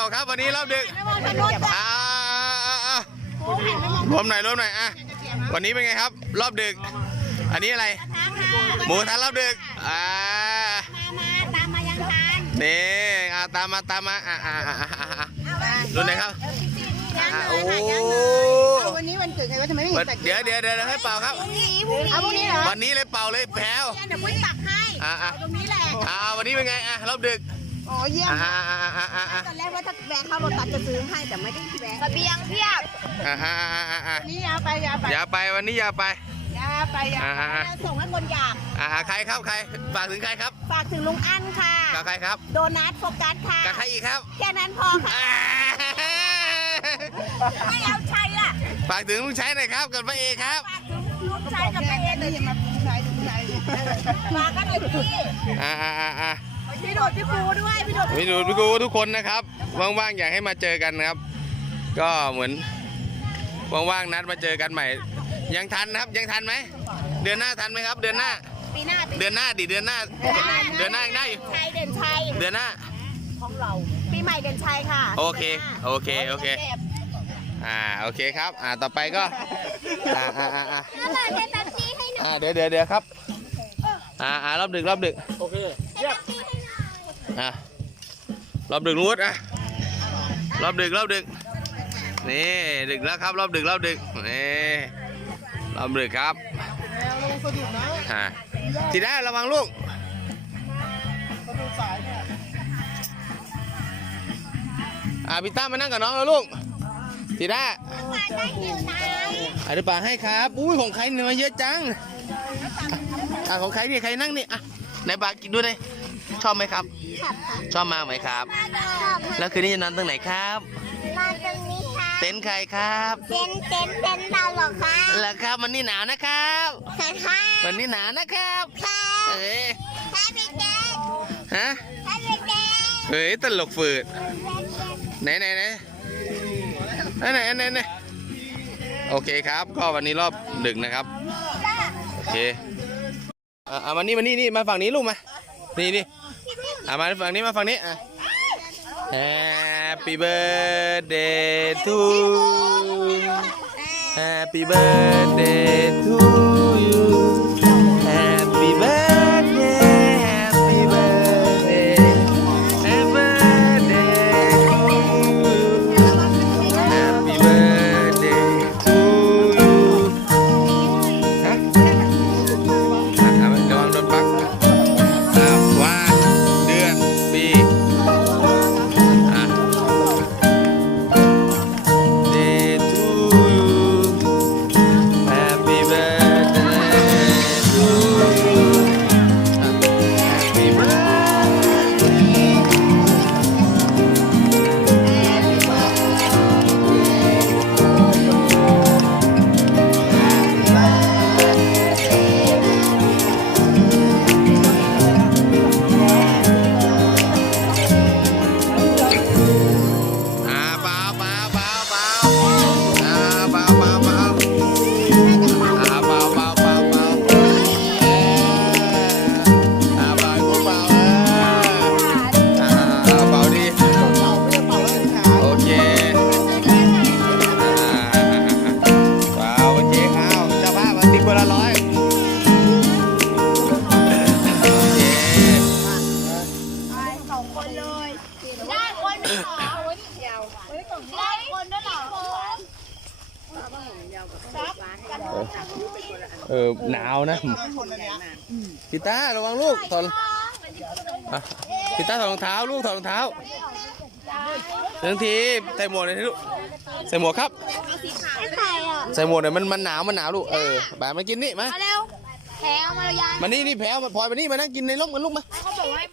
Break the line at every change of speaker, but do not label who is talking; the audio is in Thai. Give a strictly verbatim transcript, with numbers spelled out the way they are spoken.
ครับวันนี้รอบดึกอ่ารวมหน่อยรวมหน่อยอ่ะวันนี้เป็นไงครับรอบดึกอันนี้อะไรหมูทานรอบดึกอ่า
มาตามมายังทาน
นี่อ่าตามมาตามมาอ่าอ่าอ่าอ่าดูหน่อยครับโอ้
วันนี้วันเกิดใครวะทำไมไม่เห็นตัก
เดี๋ยวเดี๋ยวเดี๋ยวให้เป่าครับ
เอาพรุ่งนี้เหรอ
วันนี้เลยเป่าเลยแพ้ว
เดี๋ยวปุ้ยตักให้
อ่าอ่า
ตรงนี้แหละ
อ่าวันนี้เป็นไงอ่ะรอบดึก
อ๋อเยี่ยม
อ่าอ่าอ่าอ่าอ่า
ตอนแรกว่าถ้าแบงค์เข้ารถตัดจะซื้อให้แต่ไม่ได้แบงค์เสบียงเพียบ
อ่าอ่าอ่าอ่า
นี่ยาไปยาไป
อย่าไปวันนี้อย่าไป
ยาไปยาไปส่งให้คนอยาก
อ่าใครครับใครฝากถึงใครครับ
ฝากถึงลุงอั้นค่ะ
กับใครครับ
โดนัทโฟกัสค่ะ
กับใครอีกครับ
แค่นั้นพอค่ะไม่เอาชัยล่ะ
ฝากถึงลุงชัยหน่อยครับกับพระเอกครับ
ฝากถึงลุงชัยกับพระเอกเลยมาลุงชัยลุงชัยฝากกันหน่อยพี่
อ่าอ่าอ่า
พี่โดดพี่กูด้วยพี่โดด
พี่โดดพี่กูทุกคนนะครับว่างๆอยากให้มาเจอกันนะครับก็เหมือนว่างๆนัดมาเจอกันใหม่ยังทันนะครับยังทันไหมเดือนหน้าทันไหมครับเดือนหน้า
ปีหน้า
เดือนหน้าดิเดือนหน้าเดือนหน้ายังได้อยู่
ชัยเด่นชัย
เดือนหน้า
ของเราปีใหม่เด่นชัยค่ะ
โอเคโอเคโอเคอ่าโอเคครับอ่าต่อไปก็อ่าอ่าอ่าอ่าอ่าเดี๋ยวเดี๋ยวเดี๋ยวครับอ่าอ่ารอบดึกรอบดึกโอเคเยี่ยมอ่ารอบดึกรู้อ่ะรอบดึกรอบดึกนี่ดึกแล้วครับรอบดึกรอบดึกนี่รอบดึกครับอ่าทีได้ระวังลูกอ่าพี่ต้ามานั่งกับน้องแล้วลูกทีได้อ่าเดี๋ยวป่าให้ครับอุ้ยของใครเนื้อเยอะจังอ่าของใครพี่ใครนั่งนี่อ่ะไหนป่ากินด้วยเลยชอบไหมครับชอบมากไหมครับแล้วคืนนี้จะนอนตรงไหนครับ
นอนตรงนี้ค่ะ
เต็นท์ใครครับ
เต็นท์เต็นท์เต็นท์เราหรอคะ
เหรอครับวันนี้หนาวนะครับ
ค่ะ
วันนี้หนาวนะครับ
ค่ะ
เอ้ย
ใช่เป็นเด็ก
ฮะ
ใช่เป็นเด็ก
เฮ้ยตลกฝืดไหนไหนไหนไหนไหนไหนไหนโอเคครับก็วันนี้รอบดึกนะครับโอเคอ่ามานี่มานี่นี่มาฝั่งนี้ลูกมานี่นี่อ่ามาฝั่งนี้มาฝั่งนี้อ่ะ Happy birthday to you Happy birthday to you Happy birthday Happy birthday Happy birthday to you Happy birthday to you ฮะอ่ะระวังโดนปลั๊กอ่ะวันเดือนปีเออหนาวนะพี่ต้าระวังลูกถอดพี่ต้าถอดรองเท้าลูกถอดรองเท้าเรื่องทีใส่หมวกหน่อยลูกใส่หมวกครับใส่หมวกหน่อยมันมันหนาวมันหนาวลูกเออแบบมากินนี่มา
เร็วแผลเอามาเลยยาย
มานี่นี่แผลมาพลอยมานี่มานั่งกินในร่มกันลูกมา